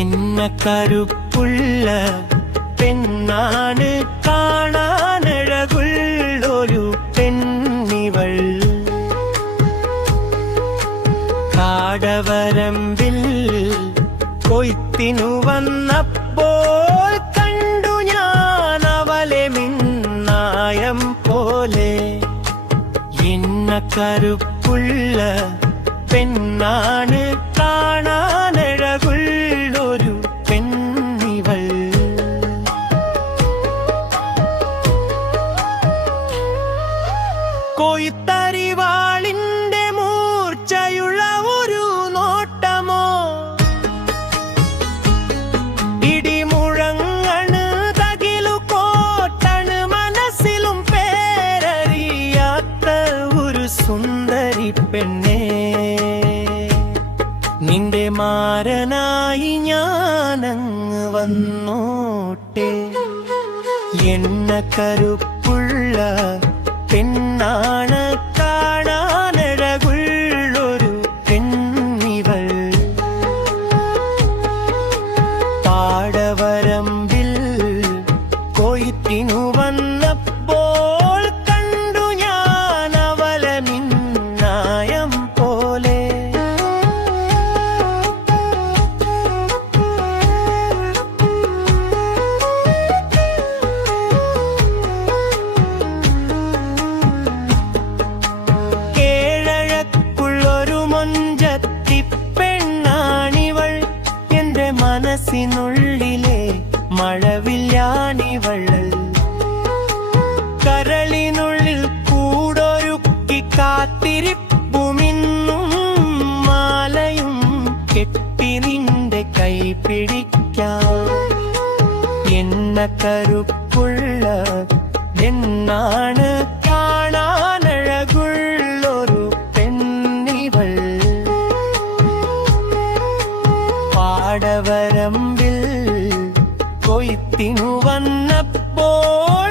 എന്ന കറുപ്പുള്ള പെണ്ണാണ് കാണാനഴകുള്ളൊരു പെണ്ണിവൾ. കാടവരമ്പിൽ കൊയ്ത്തിനു വന്നപ്പോൾ കണ്ടു ഞാൻ അവളെ മിന്നായം പോലെ. എന്ന കറുപ്പുള്ള പെണ്ണാണ് കാണാനഴകുള്ളൊരു പെണ്ണിവൾ. കൊയ്ത്തരിവാളിന്റെ മൂർച്ചയുള്ള ഒരു നോട്ടമോ, ഇടിമുഴങ്ങണ് തകിലു കോട്ടണ് മനസ്സിലും പേരറിയാത്ത ഒരു സുന്ദരി പെണ്ണേ. നിന്റെ മാരനായി ഞാനങ്ങ് വന്നോട്ടെ. എന്ന കറുപ്പുള്ള പെണ്ണാണ് കാണാനഴകുള്ളൊരു പെണ്ണിവൾ. പാടവരമ്പിൽ കൊയ്ത്തിനു വന്നപ്പോൾ കണ്ടു ഞാൻ അവളെ മിന്നായം പോലെ. പെണ്ണാണിവൾ എന്റെ മനസ്സിനുള്ളിലെ മഴവില്ലാണിവൾ. കരളിനുള്ളിൽ കൂടൊരുക്കി കാത്തിരിപ്പുമിന്നും മാലയും കെട്ടി നിന്റെ കൈ പിടിക്കാം. എന്ന കറുപ്പുള്ള എന്നാണ് കാണാനഴകുള്ളൊരു പെണ്ണിവൾ. പാടവരമ്പിൽ കൊയ്ത്തിനു വന്നപ്പോൾ